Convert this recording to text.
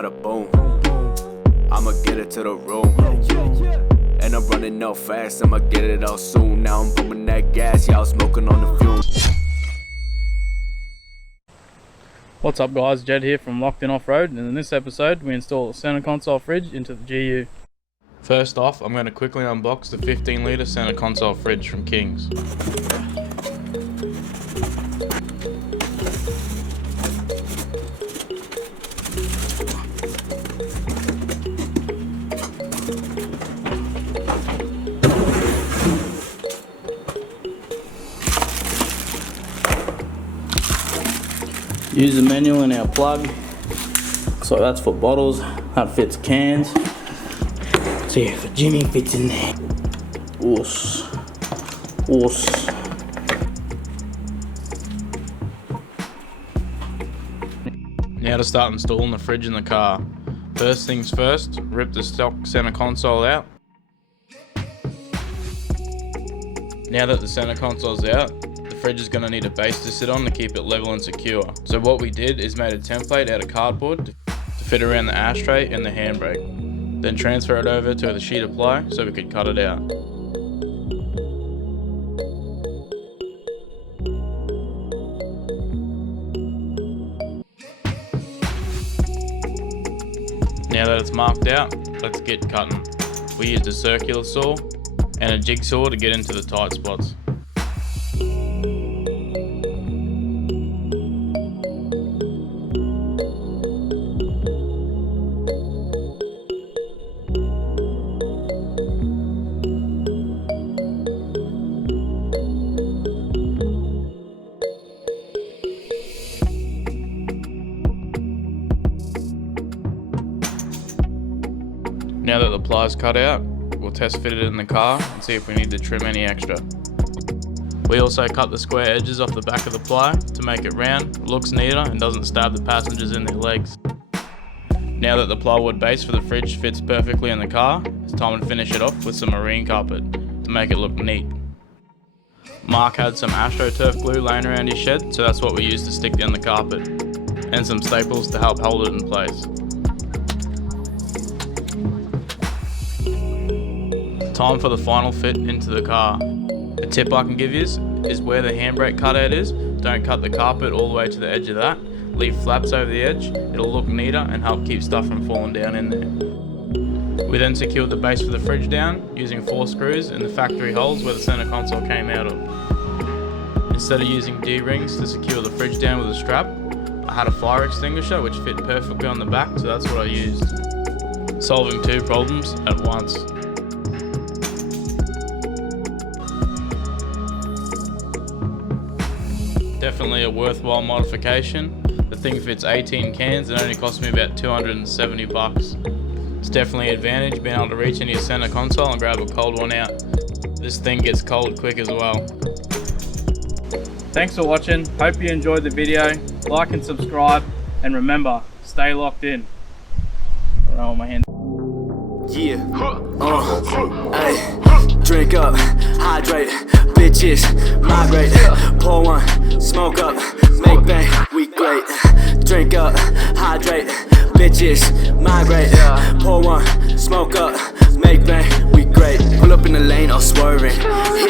bada boom. I'ma get it to the room. And I'm running out fast, I'ma get it out soon. Now I'm bumping that gas, yeah, I was smoking on the fumes. What's up guys, Jed here from Locked In Off-Road, and in this episode we install a center console fridge into the GU. First off, I'm going to quickly unbox the 15 litre center console fridge from Kings. Use the manual in our plug. So that's for bottles, that fits cans. So yeah, for Jimmy fits in there. Oos. Now to start installing the fridge in the car. First things first, rip the stock center console out. Now that the center console's out, the fridge is going to need a base to sit on to keep it level and secure. So what we did is made a template out of cardboard to fit around the ashtray and the handbrake. Then transfer it over to the sheet of ply so we could cut it out. Now that it's marked out, let's get cutting. We used a circular saw and a jigsaw to get into the tight spots. Now that the plies cut out, we'll test fit it in the car and see if we need to trim any extra. We also cut the square edges off the back of the ply to make it round, looks neater and doesn't stab the passengers in their legs. Now that the plywood base for the fridge fits perfectly in the car, it's time to finish it off with some marine carpet to make it look neat. Mark had some AstroTurf glue laying around his shed, so that's what we used to stick down the carpet, and some staples to help hold it in place. Time for the final fit into the car. A tip I can give you is where the handbrake cutout is, don't cut the carpet all the way to the edge of that. Leave flaps over the edge, it'll look neater and help keep stuff from falling down in there. We then secured the base for the fridge down using 4 screws in the factory holes where the center console came out of. Instead of using D-rings to secure the fridge down with a strap, I had a fire extinguisher which fit perfectly on the back, so that's what I used. Solving 2 problems at once. Definitely a worthwhile modification. The thing fits 18 cans and only cost me about 270 bucks. It's definitely an advantage being able to reach into your center console and grab a cold one out. This thing gets cold quick as well. Thanks for watching, hope you enjoyed the video. Like and subscribe, and remember, stay locked in. I don't know my hand. Yeah, drink up, hydrate, bitches, migrate, pour one, smoke up, make bang, we great. Drink up, hydrate, bitches, migrate, pour one, smoke up, make bang, we great. Pull up in the